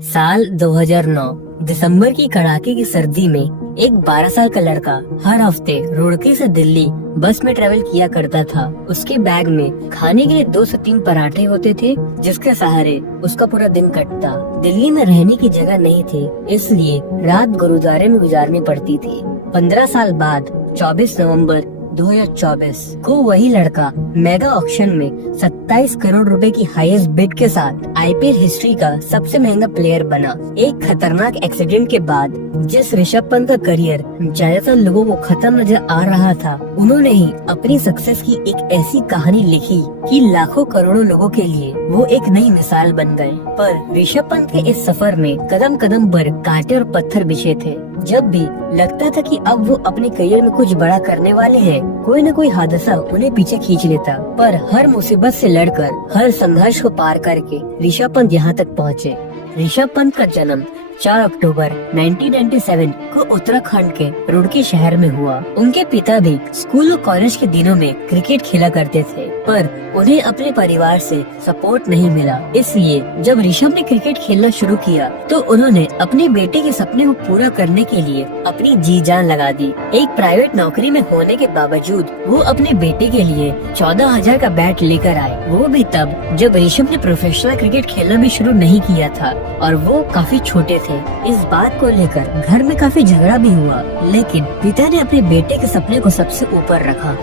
साल 2009 दिसंबर की कड़ाके की सर्दी में एक 12 साल का लड़का हर हफ्ते रुड़की से दिल्ली बस में ट्रेवल किया करता था। उसके बैग में खाने के लिए 2 से 3 पराठे होते थे, जिसके सहारे उसका पूरा दिन कटता। दिल्ली में रहने की जगह नहीं थी, इसलिए रात गुरुद्वारे में गुजारनी पड़ती थी। 15 साल बाद 24 नवंबर 2024 को वही लड़का मेगा ऑक्शन में 27 करोड़ रुपए की हाईएस्ट बिड के साथ आईपीएल हिस्ट्री का सबसे महंगा प्लेयर बना। एक खतरनाक एक्सीडेंट के बाद जिस ऋषभ पंत का करियर ज्यादातर लोगों को खत्म नजर आ रहा था, उन्होंने ही अपनी सक्सेस की एक ऐसी कहानी लिखी कि लाखों करोड़ों लोगों के लिए वो एक नई मिसाल बन गए। पर ऋषभ पंत के इस सफर में कदम कदम पर कांटे और पत्थर बिछे थे। जब भी लगता था कि अब वो अपने करियर में कुछ बड़ा करने वाले हैं, कोई न कोई हादसा उन्हें पीछे खींच लेता। पर हर मुसीबत से लड़कर, हर संघर्ष को पार करके ऋषभ पंत यहाँ तक पहुँचे। ऋषभ पंत का जन्म 4 अक्टूबर 1997 को उत्तराखंड के रुड़की शहर में हुआ। उनके पिता भी स्कूल और कॉलेज के दिनों में क्रिकेट खेला करते थे, पर उन्हें अपने परिवार से सपोर्ट नहीं मिला। इसलिए जब ऋषभ ने क्रिकेट खेलना शुरू किया तो उन्होंने अपने बेटे के सपने को पूरा करने के लिए अपनी जी जान लगा दी। एक प्राइवेट नौकरी में होने के बावजूद वो अपने बेटे के लिए 14,000 का बैट लेकर आए। वो भी तब जब ऋषभ ने प्रोफेशनल क्रिकेट खेलना भी शुरू नहीं किया था और वो काफी छोटे थे। इस बात को लेकर घर में काफी झगड़ा भी हुआ, लेकिन पिता ने अपने बेटे के सपने को सबसे ऊपर रखा।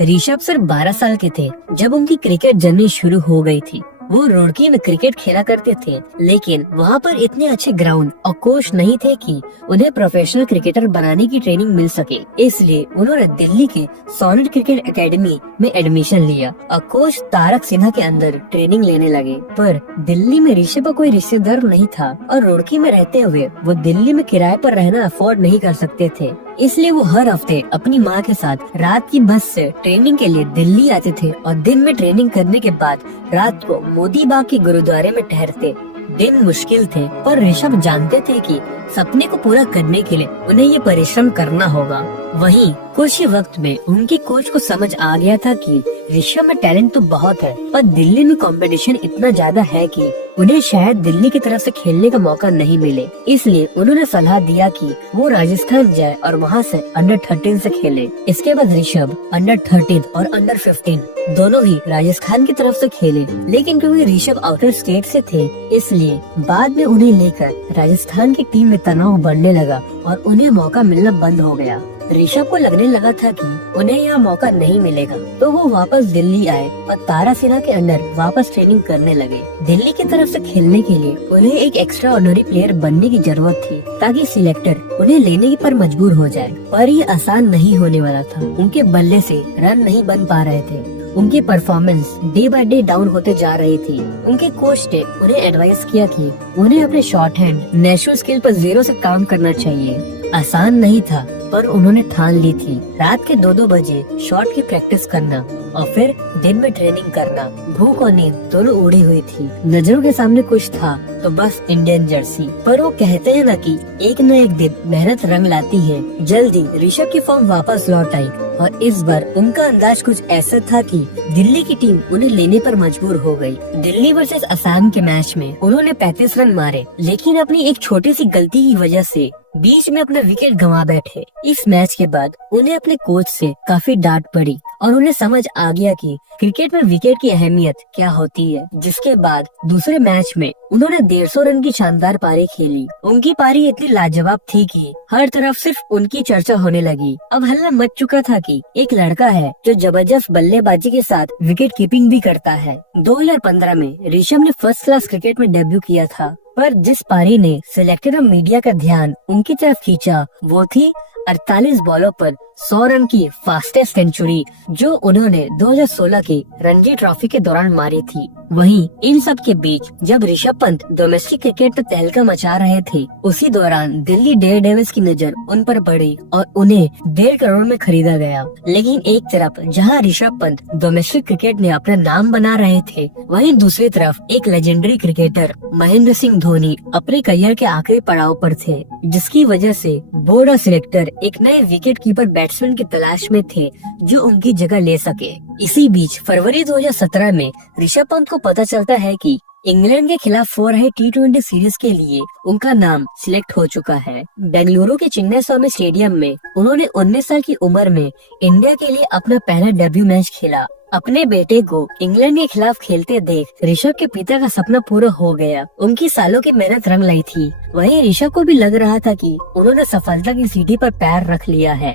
ऋषभ सिर्फ 12 साल के थे जब उनकी क्रिकेट जर्नी शुरू हो गई थी। वो रुड़की में क्रिकेट खेला करते थे, लेकिन वहाँ पर इतने अच्छे ग्राउंड और कोच नहीं थे कि उन्हें प्रोफेशनल क्रिकेटर बनाने की ट्रेनिंग मिल सके। इसलिए उन्होंने दिल्ली के सोनेट क्रिकेट एकेडमी में एडमिशन लिया और कोच तारक सिन्हा के अंदर ट्रेनिंग लेने लगे। पर दिल्ली में ऋषभ का कोई रिश्तेदार नहीं था और रुड़की में रहते हुए वो दिल्ली में किराए पर रहना अफोर्ड नहीं कर सकते थे। इसलिए वो हर हफ्ते अपनी माँ के साथ रात की बस से ट्रेनिंग के लिए दिल्ली आते थे और दिन में ट्रेनिंग करने के बाद रात को मोदी बाग के गुरुद्वारे में ठहरते। दिन मुश्किल थे, पर ऋषभ जानते थे कि सपने को पूरा करने के लिए उन्हें ये परिश्रम करना होगा। वहीं कुछ ही वक्त में उनके कोच को समझ आ गया था कि ऋषभ में टैलेंट तो बहुत है, पर दिल्ली में कंपटीशन इतना ज्यादा है कि उन्हें शायद दिल्ली की तरफ से खेलने का मौका नहीं मिले। इसलिए उन्होंने सलाह दिया कि वो राजस्थान जाए और वहाँ से अंडर 13 से खेले। इसके बाद ऋषभ अंडर 13 और अंडर 15 दोनों ही राजस्थान की तरफ से खेले, लेकिन क्योंकि ऋषभ आउटर स्टेट से थे, इसलिए बाद में उन्हें लेकर राजस्थान की टीम में तनाव बढ़ने लगा और उन्हें मौका मिलना बंद हो गया। ऋषभ को लगने लगा था कि उन्हें यहाँ मौका नहीं मिलेगा, तो वो वापस दिल्ली आए और तारा सिन्हा के अंडर वापस ट्रेनिंग करने लगे। दिल्ली की तरफ से खेलने के लिए उन्हें एक एक्स्ट्रा ऑर्डिनरी प्लेयर बनने की जरूरत थी, ताकि सिलेक्टर उन्हें लेने पर मजबूर हो जाए। पर ये आसान नहीं होने वाला था। उनके बल्ले से रन नहीं बन पा रहे थे। उनकी performance day by day down होते जा रही थी। उनके कोच ने उन्हें एडवाइस किया कि उन्हें अपने शॉर्ट हैंड नेचुरल स्किल पर 0 से काम करना चाहिए। आसान नहीं था, पर उन्होंने ठान ली थी रात के 2-2 बजे शॉट की प्रैक्टिस करना और फिर दिन में ट्रेनिंग करना। भूख और नींद दोनों उड़ी हुई थी। नजरों के सामने कुछ था तो बस इंडियन जर्सी। पर वो कहते हैं ना कि एक न एक दिन मेहनत रंग लाती है। जल्दी ऋषभ की फॉर्म वापस लौट आई और इस बार उनका अंदाज कुछ ऐसा था कि दिल्ली की टीम उन्हें लेने पर मजबूर हो गई। दिल्ली वर्सेस असम के मैच में उन्होंने 35 रन मारे, लेकिन अपनी एक छोटी सी गलती की वजह से बीच में अपना विकेट गंवा बैठे। इस मैच के बाद उन्हें अपने कोच से काफी डांट पड़ी और उन्हें समझ आ गया कि क्रिकेट में विकेट की अहमियत क्या होती है। जिसके बाद दूसरे मैच में उन्होंने 150 रन की शानदार पारी खेली। उनकी पारी इतनी लाजवाब थी कि हर तरफ सिर्फ उनकी चर्चा होने लगी। अब हल्ला मच चुका था कि एक लड़का है जो जबरदस्त बल्लेबाजी के साथ विकेट कीपिंग भी करता है। 2015 में ऋषभ ने फर्स्ट क्लास क्रिकेट में डेब्यू किया था, पर जिस पारी ने सिलेक्टर और मीडिया का ध्यान उनकी तरफ खींचा वो थी 48 बॉलों पर 100 रन की फास्टेस्ट सेंचुरी, जो उन्होंने 2016 की रणजी ट्रॉफी के दौरान मारी थी। वहीं इन सब के बीच जब ऋषभ पंत डोमेस्टिक क्रिकेट पर तहलका मचा रहे थे, उसी दौरान दिल्ली डेयरडेविल्स की नजर उन पर पड़ी और उन्हें 1.5 करोड़ में खरीदा गया। लेकिन एक तरफ जहां ऋषभ पंत डोमेस्टिक क्रिकेट में अपना नाम बना रहे थे, वहीं दूसरी तरफ एक लेजेंडरी क्रिकेटर महेंद्र सिंह धोनी अपने करियर के आखिरी पड़ाव पर थे, जिसकी वजह से बोर्ड और सिलेक्टर एक नए विकेट कीपर बैट्समैन की तलाश में थे जो उनकी जगह ले सके। इसी बीच फरवरी 2017 में ऋषभ पंत को पता चलता है कि इंग्लैंड के खिलाफ हो रहे T20 सीरीज के लिए उनका नाम सिलेक्ट हो चुका है। बेंगलुरु के चिन्नास्वामी स्टेडियम में उन्होंने 19 साल की उम्र में इंडिया के लिए अपना पहला डेब्यू मैच खेला। अपने बेटे को इंग्लैंड के खिलाफ खेलते देख ऋषभ के पिता का सपना पूरा हो गया। उनकी सालों की मेहनत रंग लाई थी। वहीं ऋषभ को भी लग रहा था कि उन्होंने सफलता की सीढ़ी पर पैर रख लिया है,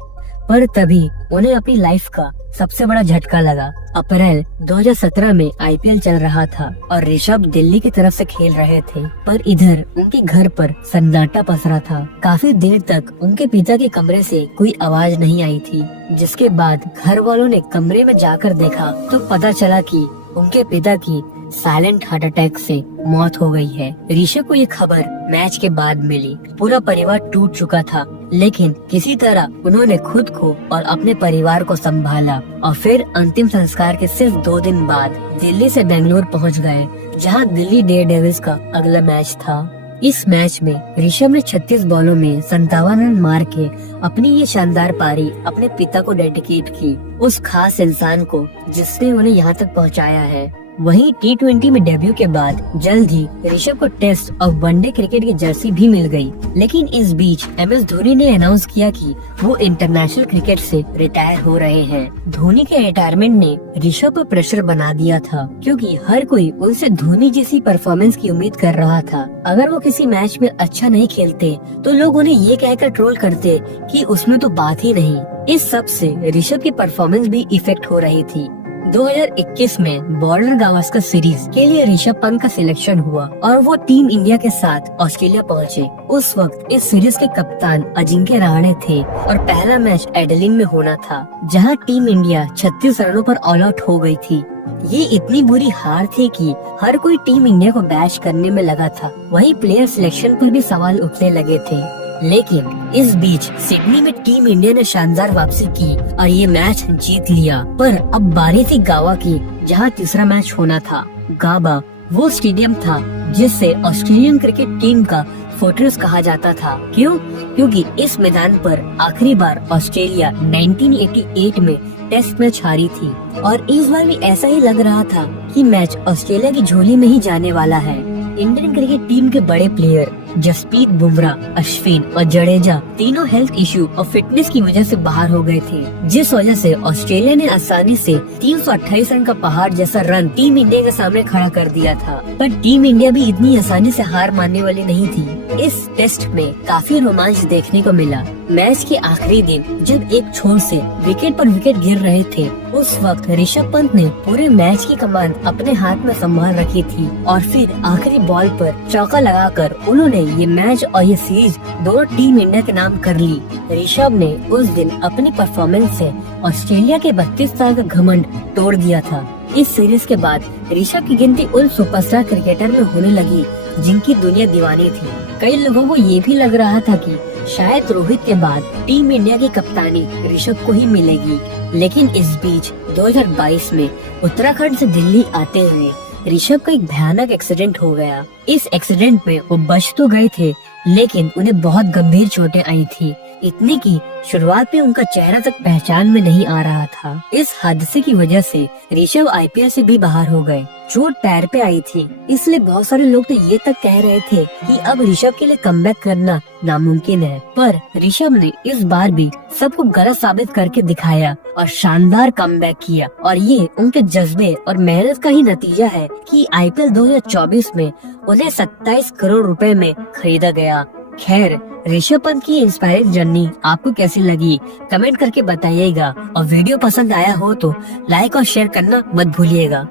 पर तभी उन्हें अपनी लाइफ का सबसे बड़ा झटका लगा। अप्रैल 2017 में IPL चल रहा था और ऋषभ दिल्ली की तरफ से खेल रहे थे, पर इधर उनके घर पर सन्नाटा पसरा था। काफी देर तक उनके पिता के कमरे से कोई आवाज नहीं आई थी, जिसके बाद घर वालों ने कमरे में जाकर देखा तो पता चला कि उनके पिता की साइलेंट हार्ट अटैक से मौत हो गई है। ऋषभ को ये खबर मैच के बाद मिली। पूरा परिवार टूट चुका था, लेकिन किसी तरह उन्होंने खुद को और अपने परिवार को संभाला और फिर अंतिम संस्कार के सिर्फ 2 दिन बाद दिल्ली से बेंगलुरु पहुंच गए, जहां दिल्ली डेयरडेविल्स का अगला मैच था। इस मैच में ऋषभ ने 36 बॉलों में 57 रन मार के अपनी ये शानदार पारी अपने पिता को डेडिकेट की, उस खास इंसान को जिसने उन्हें यहाँ तक पहुँचाया है। वहीं T20 में डेब्यू के बाद जल्द ही ऋषभ को टेस्ट और वनडे क्रिकेट की जर्सी भी मिल गई। लेकिन इस बीच MS धोनी ने अनाउंस किया कि वो इंटरनेशनल क्रिकेट से रिटायर हो रहे हैं। धोनी के रिटायरमेंट ने ऋषभ पर प्रेशर बना दिया था, क्योंकि हर कोई उनसे धोनी जैसी परफॉर्मेंस की उम्मीद कर रहा था। अगर वो किसी मैच में अच्छा नहीं खेलते तो लोग उन्हें ये कहकर ट्रोल करते कि उसमें तो बात ही नहीं। इस सब से ऋषभ की परफॉर्मेंस भी इफेक्ट हो रही थी। 2021 में बॉर्डर गावस्कर सीरीज के लिए ऋषभ पंत का सिलेक्शन हुआ और वो टीम इंडिया के साथ ऑस्ट्रेलिया पहुंचे। उस वक्त इस सीरीज के कप्तान अजिंक्य रहाणे थे और पहला मैच एडिलेड में होना था, जहां टीम इंडिया 36 रनों पर ऑल आउट हो गई थी। ये इतनी बुरी हार थी कि हर कोई टीम इंडिया को बैश करने में लगा था। वहीं प्लेयर सिलेक्शन पर भी सवाल उठने लगे थे। लेकिन इस बीच सिडनी में टीम इंडिया ने शानदार वापसी की और ये मैच जीत लिया। पर अब बारी थी गावा की, जहां तीसरा मैच होना था। गाबा वो स्टेडियम था जिसे ऑस्ट्रेलियन क्रिकेट टीम का फोर्ट्रेस कहा जाता था। क्यों? क्योंकि इस मैदान पर आखिरी बार ऑस्ट्रेलिया 1988 में टेस्ट मैच हारी थी और इस बार भी ऐसा ही लग रहा था कि मैच ऑस्ट्रेलिया की झोली में ही जाने वाला है। इंडियन क्रिकेट टीम के बड़े प्लेयर जसप्रीत बुमराह, अश्विन और जडेजा तीनों हेल्थ इश्यू और फिटनेस की वजह से बाहर हो गए थे, जिस वजह से ऑस्ट्रेलिया ने आसानी से 328 रन का पहाड़ जैसा रन टीम इंडिया के सामने खड़ा कर दिया था। पर टीम इंडिया भी इतनी आसानी से हार मानने वाली नहीं थी। इस टेस्ट में काफी रोमांच देखने को मिला। मैच के आखिरी दिन जब एक छोर से विकेट पर विकेट गिर रहे थे, उस वक्त ऋषभ पंत ने पूरे मैच की कमान अपने हाथ में संभाल रखी थी और फिर आखिरी बॉल पर चौका लगाकर उन्होंने ये मैच और ये सीरीज दोनों टीम इंडिया के नाम कर ली। ऋषभ ने उस दिन अपनी परफॉर्मेंस से ऑस्ट्रेलिया के 32 साल का घमंड तोड़ दिया था। इस सीरीज के बाद ऋषभ की गिनती उन सुपरस्टार क्रिकेटर में होने लगी जिनकी दुनिया दीवानी थी। कई लोगों को ये भी लग रहा था कि शायद रोहित के बाद टीम इंडिया की कप्तानी ऋषभ को ही मिलेगी। लेकिन इस बीच 2022 में उत्तराखंड से दिल्ली आते हुए ऋषभ का एक भयानक एक्सीडेंट हो गया। इस एक्सीडेंट में वो बच तो गए थे, लेकिन उन्हें बहुत गंभीर चोटें आई थी, इतनी की शुरुआत में उनका चेहरा तक पहचान में नहीं आ रहा था। इस हादसे की वजह से ऋषभ IPL से भी बाहर हो गए। चोट पैर पे आई थी, इसलिए बहुत सारे लोग तो ये तक कह रहे थे कि अब ऋषभ के लिए कमबैक करना नामुमकिन है। पर ऋषभ ने इस बार भी सबको गलत साबित करके दिखाया और शानदार कमबैक किया, और ये उनके जज्बे और मेहनत का ही नतीजा है कि IPL 2024 में उन्हें 27 करोड़ रुपए में खरीदा गया। खैर, ऋषभ पंत की इंस्पायरिंग जर्नी आपको कैसी लगी कमेंट करके बताइएगा, और वीडियो पसंद आया हो तो लाइक और शेयर करना मत भूलिएगा।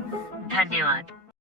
धन्यवाद।